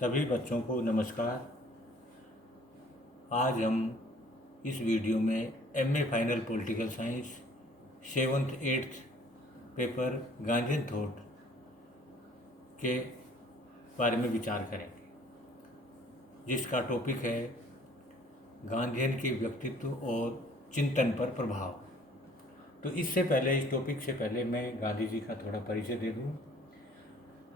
सभी बच्चों को नमस्कार। आज हम इस वीडियो में MA final political science 7th 8th paper Gandhian thought के बारे में विचार करेंगे, जिसका टॉपिक है गांधीयन के व्यक्तित्व और चिंतन पर प्रभाव। तो इससे पहले, इस टॉपिक से पहले मैं गांधी जी का थोड़ा परिचय दे दूं।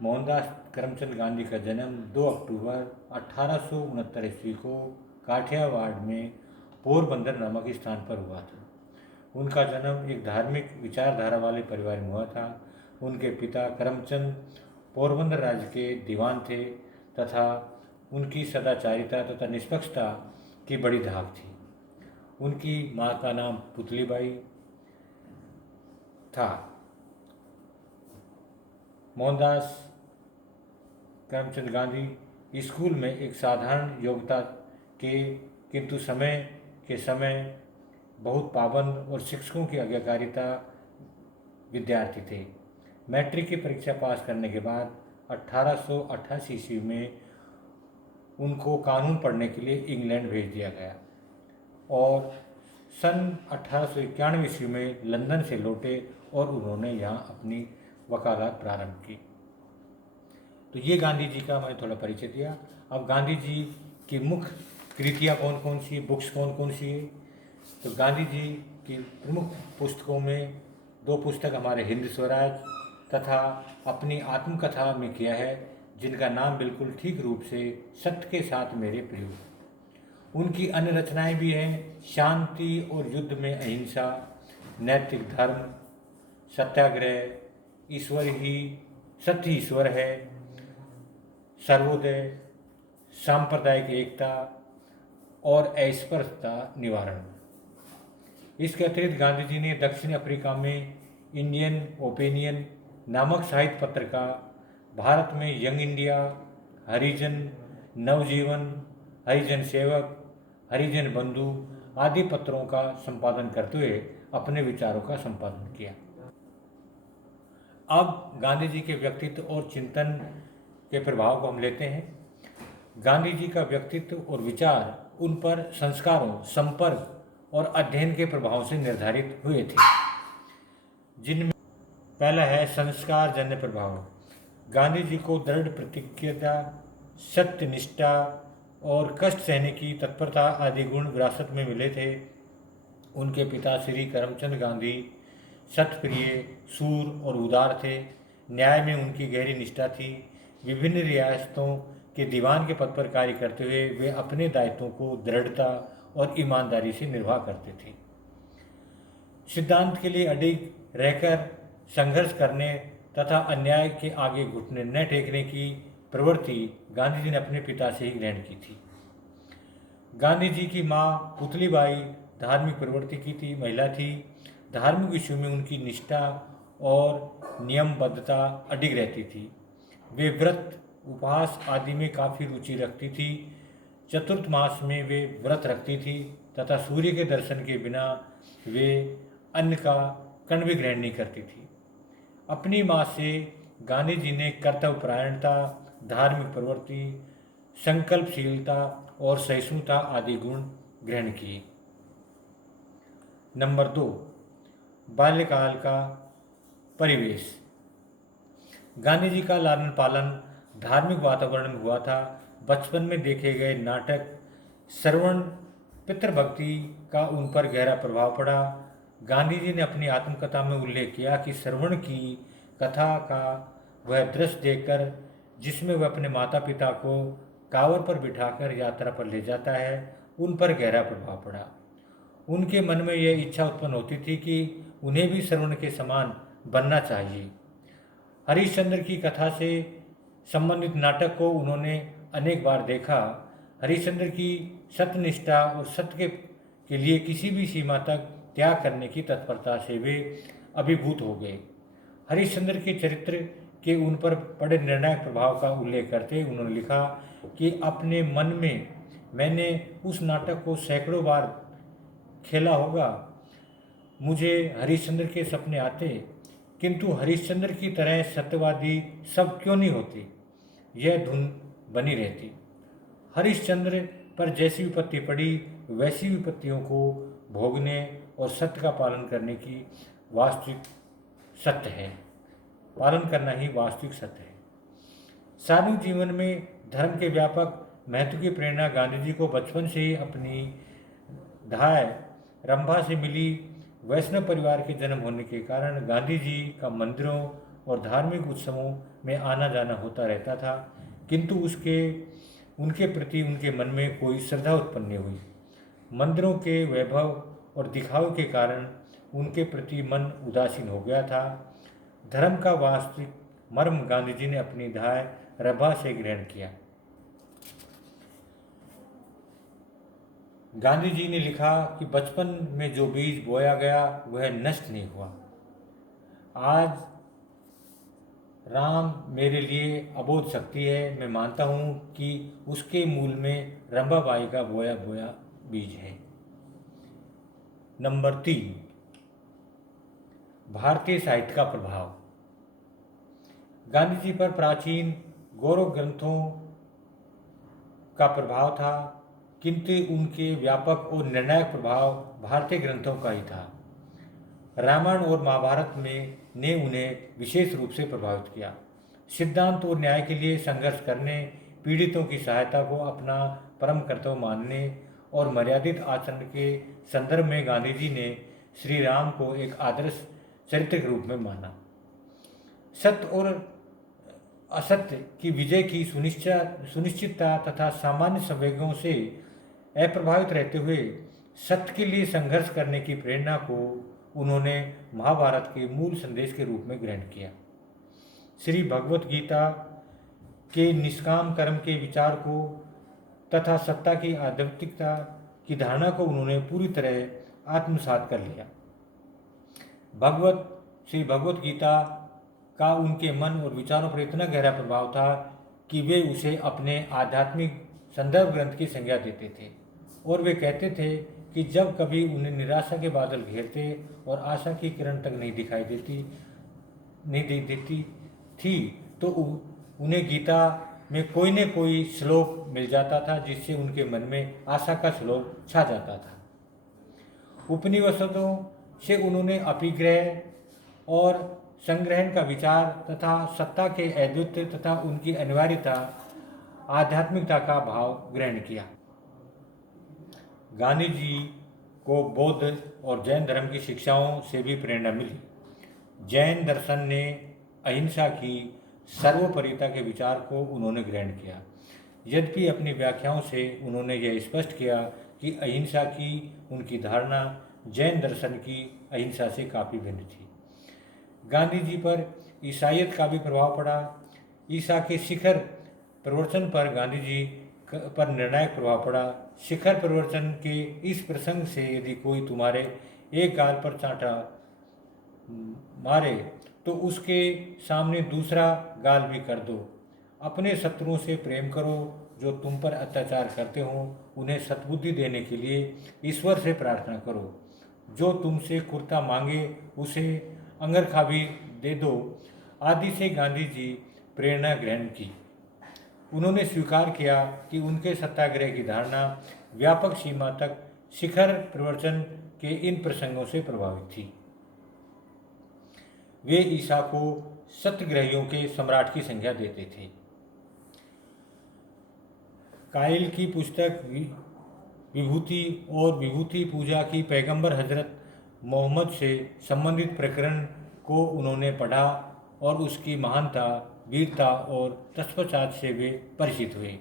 मोहनदास करमचंद गांधी का जन्म 2 अक्टूबर 1869 ईस्वी को काठियावाड़ में पोरबंदर नामक स्थान पर हुआ था। उनका जन्म एक धार्मिक विचारधारा वाले परिवार में हुआ था। उनके पिता करमचंद पोरबंदर राज्य के दीवान थे तथा उनकी सदाचारिता तथा निष्पक्षता की बड़ी धाक थी। उनकी माँ का नाम पुतलीबाई था। मोहनदास करमचंद गांधी स्कूल में एक साधारण योग्यता के किंतु समय बहुत पाबंद और शिक्षकों की आज्ञाकारिता विद्यार्थी थे। मैट्रिक की परीक्षा पास करने के बाद 1888 ईस्वी में उनको कानून पढ़ने के लिए इंग्लैंड भेज दिया गया और सन 1891 ईस्वी में लंदन से लौटे और उन्होंने यहाँ अपनी वकालत प्रारंभ की। तो ये गांधी जी का मैंने थोड़ा परिचय दिया। अब गांधी जी की मुख्य कृतियाँ कौन कौन सी, बुक्स कौन कौन सी है। तो गांधी जी की प्रमुख पुस्तकों में 2 पुस्तक हमारे हिंद स्वराज तथा अपनी आत्मकथा में किया है, जिनका नाम बिल्कुल ठीक रूप से सत्य के साथ मेरे प्रिय। उनकी अन्य रचनाएं भी हैं, शांति और युद्ध में अहिंसा, नैतिक धर्म, सत्याग्रह, ईश्वर ही सत्य ईश्वर है, सर्वोदय, सांप्रदायिक एकता और अस्पृश्यता निवारण। इसके अतिरिक्त गांधी जी ने दक्षिण अफ्रीका में इंडियन ओपिनियन नामक साहित्य पत्र का, भारत में यंग इंडिया, हरिजन, नवजीवन, हरिजन सेवक, हरिजन बंधु आदि पत्रों का संपादन करते हुए अपने विचारों का संपादन किया। अब गांधी जी के व्यक्तित्व और चिंतन के प्रभाव को हम लेते हैं। गांधी जी का व्यक्तित्व और विचार उन पर संस्कारों, संपर्क और अध्ययन के प्रभाव से निर्धारित हुए थे, जिनमें पहला है संस्कारजन्य प्रभाव। गांधी जी को दृढ़ प्रतिज्ञता, सत्यनिष्ठा और कष्ट सहने की तत्परता आदि गुण विरासत में मिले थे। उनके पिता श्री करमचंद गांधी सत्यप्रिय, सूर और उदार थे। न्याय में उनकी गहरी निष्ठा थी। विभिन्न रियासतों के दीवान के पद पर कार्य करते हुए वे अपने दायित्वों को दृढ़ता और ईमानदारी से निर्वाह करते थे। सिद्धांत के लिए अडिग रहकर संघर्ष करने तथा अन्याय के आगे घुटने न टेकने की प्रवृत्ति गांधी जी ने अपने पिता से ही ग्रहण की थी। गांधी जी की माँ पुतलीबाई धार्मिक प्रवृत्ति की थी, महिला थी। धार्मिक विषयों में उनकी निष्ठा और नियमबद्धता अडिग रहती थी। वे व्रत, उपवास आदि में काफ़ी रुचि रखती थी। चतुर्थ मास में वे व्रत रखती थी तथा सूर्य के दर्शन के बिना वे अन्न का कण भी ग्रहण नहीं करती थी। अपनी माँ से गांधी जी ने कर्तव्यपरायणता, धार्मिक प्रवृत्ति, संकल्पशीलता और सहिष्णुता आदि गुण ग्रहण किए। नंबर 2, बाल्यकाल का परिवेश। गांधी जी का लालन पालन धार्मिक वातावरण में हुआ था। बचपन में देखे गए नाटक, श्रवण, पितृभक्ति का उन पर गहरा प्रभाव पड़ा। गांधी जी ने अपनी आत्मकथा में उल्लेख किया कि श्रवण की कथा का वह दृश्य देखकर, जिसमें वह अपने माता पिता को कांवर पर बिठाकर यात्रा पर ले जाता है, उन पर गहरा प्रभाव पड़ा। उनके मन में यह इच्छा उत्पन्न होती थी कि उन्हें भी श्रवण के समान बनना चाहिए। हरिश्चंद्र की कथा से संबंधित नाटक को उन्होंने अनेक बार देखा। हरिश्चंद्र की सत्यनिष्ठा और सत्य के लिए किसी भी सीमा तक त्याग करने की तत्परता से वे अभिभूत हो गए। हरिश्चंद्र के चरित्र के उन पर पड़े निर्णायक प्रभाव का उल्लेख करते उन्होंने लिखा कि अपने मन में मैंने उस नाटक को सैकड़ों बार खेला होगा। मुझे हरिश्चंद्र के सपने आते, किंतु हरिश्चंद्र की तरह सत्यवादी सब क्यों नहीं होते। यह धुन बनी रहती। हरिश्चंद्र पर जैसी विपत्ति पड़ी वैसी विपत्तियों को भोगने और सत्य का पालन करने की वास्तविक सत्य है, पालन करना ही वास्तविक सत्य है। सार्वजनिक जीवन में धर्म के व्यापक महत्व की प्रेरणा गांधी जी को बचपन से ही अपनी धाय रंभा से मिली। वैष्णव परिवार के जन्म होने के कारण गांधी जी का मंदिरों और धार्मिक उत्सवों में आना जाना होता रहता था, किंतु उनके प्रति उनके मन में कोई श्रद्धा उत्पन्न नहीं हुई। मंदिरों के वैभव और दिखावे के कारण उनके प्रति मन उदासीन हो गया था। धर्म का वास्तविक मर्म गांधी जी ने अपनी धाय रंभा से ग्रहण किया। गांधी जी ने लिखा कि बचपन में जो बीज बोया गया वह नष्ट नहीं हुआ। आज राम मेरे लिए अबोध शक्ति है। मैं मानता हूँ कि उसके मूल में रंभाबाई का बोया बोया बीज है। नंबर 3, भारतीय साहित्य का प्रभाव। गांधी जी पर प्राचीन गौरव ग्रंथों का प्रभाव था, किंतु उनके व्यापक और निर्णायक प्रभाव भारतीय ग्रंथों का ही था। रामायण और महाभारत में ने उन्हें विशेष रूप से प्रभावित किया। सिद्धांत और न्याय के लिए संघर्ष करने, पीड़ितों की सहायता को अपना परम कर्तव्य मानने और मर्यादित आचरण के संदर्भ में गांधी जी ने श्री राम को एक आदर्श चरित्र के रूप में माना। सत्य और असत्य की विजय की सुनिश्चितता तथा सामान्य संवेगों से अप्रभावित रहते हुए सत्य के लिए संघर्ष करने की प्रेरणा को उन्होंने महाभारत के मूल संदेश के रूप में ग्रहण किया। श्री भगवत गीता के निष्काम कर्म के विचार को तथा सत्ता की आध्यात्मिकता की धारणा को उन्होंने पूरी तरह आत्मसात कर लिया। श्री भगवत गीता का उनके मन और विचारों पर इतना गहरा प्रभाव था कि वे उसे अपने आध्यात्मिक संदर्भ ग्रंथ की संज्ञा देते थे और वे कहते थे कि जब कभी उन्हें निराशा के बादल घेरते और आशा की किरण तक नहीं देती थी तो उन्हें गीता में कोई न कोई श्लोक मिल जाता था जिससे उनके मन में आशा का श्लोक छा जाता था। उपनिषदों से उन्होंने अभिग्रह और संग्रहण का विचार तथा सत्ता के अद्वितीय तथा उनकी अनिवार्यता आध्यात्मिकता का भाव ग्रहण किया। गांधी जी को बौद्ध और जैन धर्म की शिक्षाओं से भी प्रेरणा मिली। जैन दर्शन ने अहिंसा की सर्वोपरिता के विचार को उन्होंने ग्रहण किया। यद्यपि अपनी व्याख्याओं से उन्होंने यह स्पष्ट किया कि अहिंसा की उनकी धारणा जैन दर्शन की अहिंसा से काफ़ी भिन्न थी। गांधी जी पर ईसाईयत का भी प्रभाव पड़ा। ईसा के शिखर प्रवचन पर गांधी जी पर निर्णायक प्रभाव पड़ा। शिखर प्रवचन के इस प्रसंग से यदि कोई तुम्हारे एक गाल पर चांटा मारे तो उसके सामने दूसरा गाल भी कर दो। अपने शत्रुओं से प्रेम करो, जो तुम पर अत्याचार करते हो उन्हें सद्बुद्धि देने के लिए ईश्वर से प्रार्थना करो। जो तुमसे कुर्ता मांगे उसे अंगरखा भी दे दो। आदि से गांधी जी प्रेरणा ग्रहण की। उन्होंने स्वीकार किया कि उनके सत्याग्रह की धारणा व्यापक सीमा तक शिखर प्रवचन के इन प्रसंगों से प्रभावित थी। वे ईसा को सत्याग्रहियों के सम्राट की संज्ञा देते थे। कायल की पुस्तक विभूति और विभूति पूजा की पैगंबर हजरत मोहम्मद से संबंधित प्रकरण को उन्होंने पढ़ा और उसकी महानता, वीरता और तत्पश्चात से वे परिचित हुए।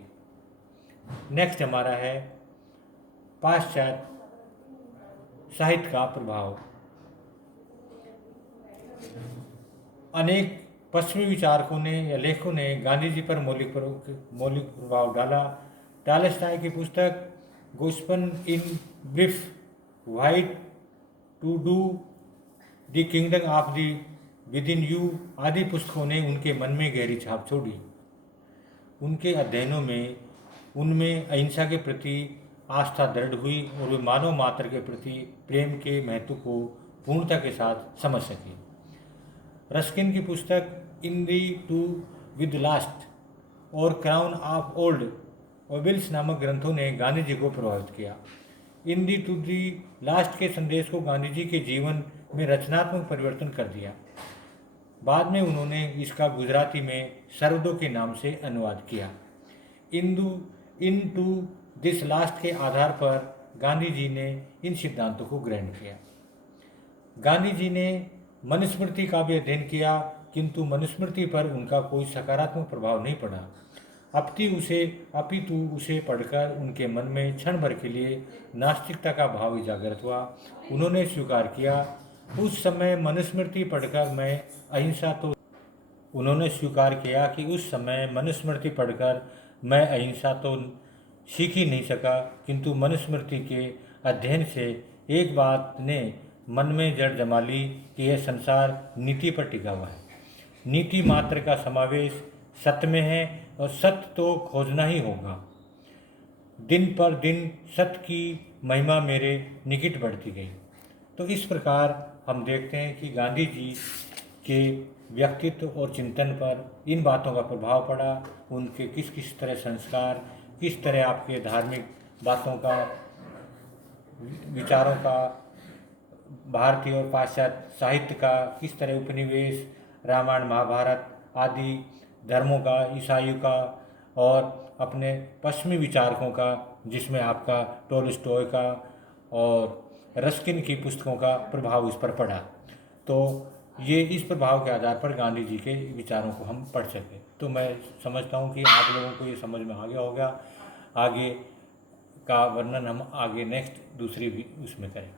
नेक्स्ट हमारा है पाश्चात्य साहित्य का प्रभाव। अनेक पश्चिमी विचारकों ने या लेखकों ने गांधी जी पर मौलिक प्रभाव डाला। टॉलस्टॉय की पुस्तक gospel in brief, what to do, the kingdom of the within you आदि पुस्तकों ने उनके मन में गहरी छाप छोड़ी। उनके अध्ययनों में उनमें अहिंसा के प्रति आस्था दृढ़ हुई और वे मानव मात्र के प्रति प्रेम के महत्व को पूर्णता के साथ समझ सके। रस्किन की पुस्तक इन दी टू विद लास्ट और क्राउन ऑफ ओल्ड ओबिल्स नामक ग्रंथों ने गांधी जी को प्रभावित किया। इन दी टू दी लास्ट के संदेश को गांधी जी के जीवन में रचनात्मक परिवर्तन कर दिया। बाद में उन्होंने इसका गुजराती में सर्वदो के नाम से अनुवाद किया। इन टू दिस लास्ट के आधार पर गांधी जी ने इन सिद्धांतों को ग्रहण किया। गांधी जी ने मनुस्मृति का भी अध्ययन किया, किंतु मनुस्मृति पर उनका कोई सकारात्मक प्रभाव नहीं पड़ा। अपितु उसे पढ़कर उनके मन में क्षण भर के लिए नास्तिकता का भाव जागृत हुआ। उन्होंने स्वीकार किया उस समय मनुस्मृति पढ़कर मैं अहिंसा तो सीख ही नहीं सका, किंतु मनुस्मृति के अध्ययन से एक बात ने मन में जड़ जमा ली कि यह संसार नीति पर टिका हुआ है। नीति मात्र का समावेश सत्य में है और सत्य तो खोजना ही होगा। दिन पर दिन सत्य की महिमा मेरे निकट बढ़ती गई। तो इस प्रकार हम देखते हैं कि गांधी जी के व्यक्तित्व और चिंतन पर इन बातों का प्रभाव पड़ा। उनके किस किस तरह संस्कार, किस तरह आपके धार्मिक बातों का, विचारों का, भारतीय और पाश्चात्य साहित्य का, किस तरह उपनिवेश, रामायण महाभारत आदि धर्मों का, ईसाइयों का और अपने पश्चिमी विचारकों का, जिसमें आपका टोल्स्टॉय का और रस्किन की पुस्तकों का प्रभाव इस पर पड़ा। तो ये इस प्रभाव के आधार पर गांधी जी के विचारों को हम पढ़ सकें। तो मैं समझता हूँ कि आप लोगों को ये समझ में आ गया होगा। आगे का वर्णन हम आगे नेक्स्ट दूसरी भी उसमें करें।